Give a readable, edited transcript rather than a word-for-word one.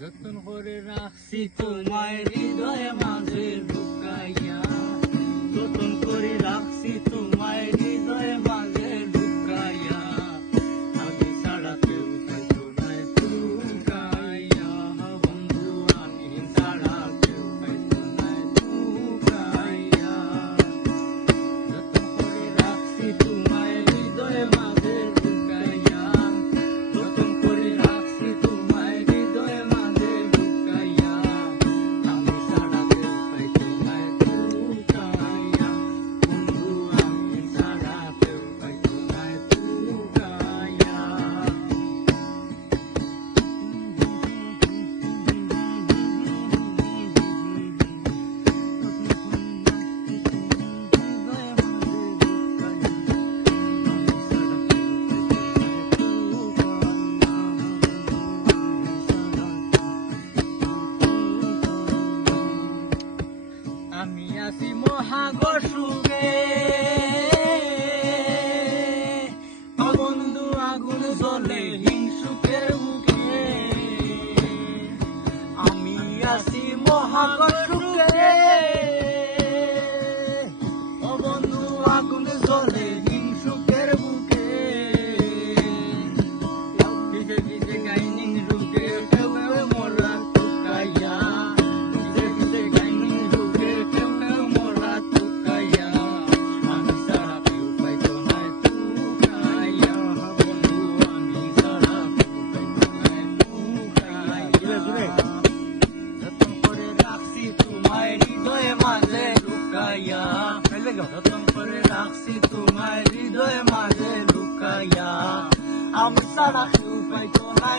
যতন করে রাখছি তোমায় হৃদয়ে মাঝে লুকাইয়া, যতন করে রাখছি তোমায় হৃদয়ে মাঝে লুকাইয়া, আমি ছাড়া কেউ পাইতো না লুকাইয়া, বন্ধু আমি ছাড়া কেউ পাইতো না লুকাইয়া, যতন করে রাখছি তোমায় হৃদয়ে মাঝে লুকাইয়া, যতন করে রাখছি তোমায় হৃদয়ে মাঝে লুকাইয়া, আমি ছাড়া কেউ পাইতো না লুকাইয়া, বন্ধু আমি ছাড়া কেউ পাইতো না লুকাইয়া। আমি আছি মহাগর সুখে, ও বন্ধু আগুন জ্বলে হিংসুকের মুখে, আমি আছি মহাগর সুখে, ও বন্ধু আগুন জ্বলে হিংসুকের মুখে, কিসে কিসে গাইনি রুকে কেউ কেউ মোরা টুকাইয়া, কিসে কিসে গাইনি রুকে কেউ কেউ মোরা টুকাইয়া, আমি ছাড়া কেউ পাইতো না টুকাইয়া, বন্ধু আমি ছাড়া কেউ পাইতো না টুকাইয়া, যতন করে রাখছি তোমায় হৃদয়ে মাঝে লুকাইয়া, যতন করে রাখছি তোমায় হৃদয়ে মাঝে লুকাইয়া, আমি ছাড়া কেউ পাইতো না